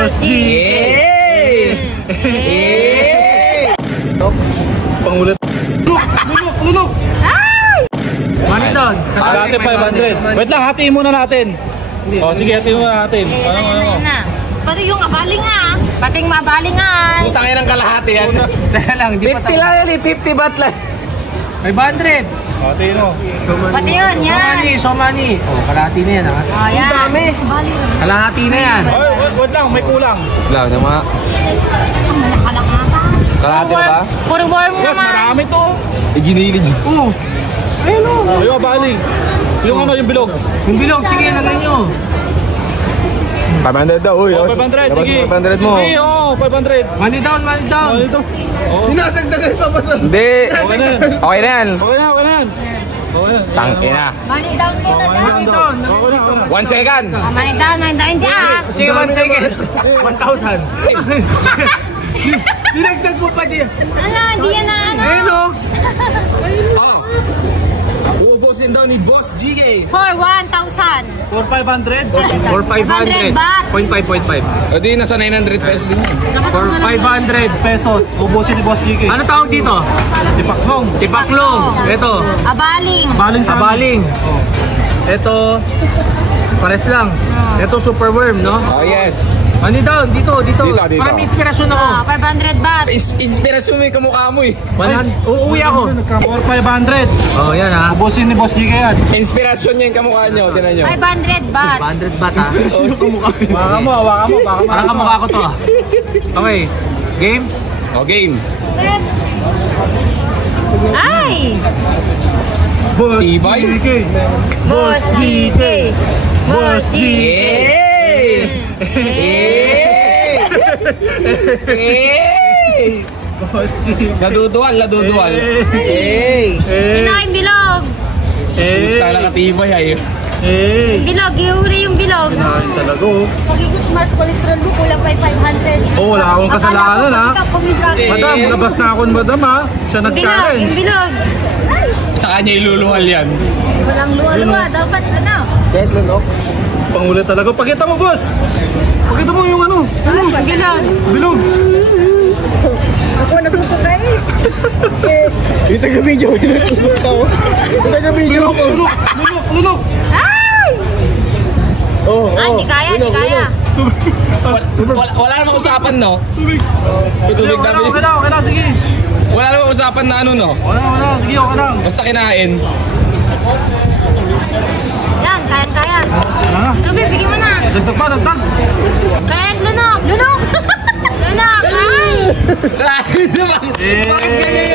Boss G! Pangulit. Lunok! Money down. Dati 500. Wait lang, hatiin muna natin. O sige, hatiin muna natin. Pati yung abaling ah. Pating mabaling ah. Utang yan ang kalahati yan. Teka lang, 50 lang yan eh, 50 baht lang. 500. Hatiin mo. Pati yun, yan. So money. O, kalahati na yan ha. Oh, yan. Ang dami. Kalahati na yan. Wait lang, may kulang. Lang naman. Kalahati na ba? Puro warm Yes, naman. marami to. Ginilid yun. Oo. Ayun o. Ayun, baling. Yung ano, yung bilog. Yung bilog, sige, lagay nyo. 500 daw, uy. 500, sige. 500 mo. Sige, oo, 500. Money down, money down. Money down. Dinadagdagan pa ba sa? Hindi. Okay na yan. Okay na yan. Okay na, okay na yan. Okay na. Tangke na. Money down muna daw. Money down. Okay na, okay na. 1 second. Money down dyan. Sige, 1 second. 1,000. Dinagdag mo pa din. Ala, hindi yan na ano. Ayun o. Uubusin daw ni Boss GK. For 1,000. For 500? For 500 baht. 0.5. O di, nasa 900 pesos din yan. For 500 pesos, ubusin ni Boss GK. Ano tawag dito? Tipaklong. Tipaklong. Ito. Abaling. Baling sa baling. Ito, pares lang. Ito super worm, no? Oh yes. Ano down? Dito. Para may inspirasyon ako. 500 baht. Inspirasyon mo yung kamukha mo eh. Uuwi ako. For 500. Oh, yan ha. Ubusin ni Boss GK yan. Inspirasyon niya yung kamukha niyo. Tinan niyo. 500 baht. 500 baht ha. Hawakan mo. Parang kamukha ko to ah. Okay. Game? O game. Ay! Boss Ibay? GK. Boss GK. Boss GK. Nadudual. Sino yung bilog? Tala katibay ay. Yung bilog, ihuli yung bilog. Kinain talaga oh. Pagiging mas cholesterol mo, kulang pa 500. Oh, wala akong kasalanan ha. Eh. Madam, labas na ako madam ha. Siya Bilog, nag-challenge. yung bilog. Sa kanya iluluhal yan. Walang luwa-luwa, dapat ano? Pangulit talaga. Pakita mo boss. Pakita mo yung ano. Bilog. Bilog. Ako nasusukay. Yung taga-video. Yung taga-video ko. Lunok. Ay! Hindi kaya. Wala namang usapan no? Tutubig namin. Okay na. Sige. Wala namang usapan na ano no? Wala. Sige, okay lang. Basta kinain. Yan, kaya. Wala na. Tubi, bigyan mo na. Dagdag pa. Lunok. Lunok. Ay! Bakit ganyan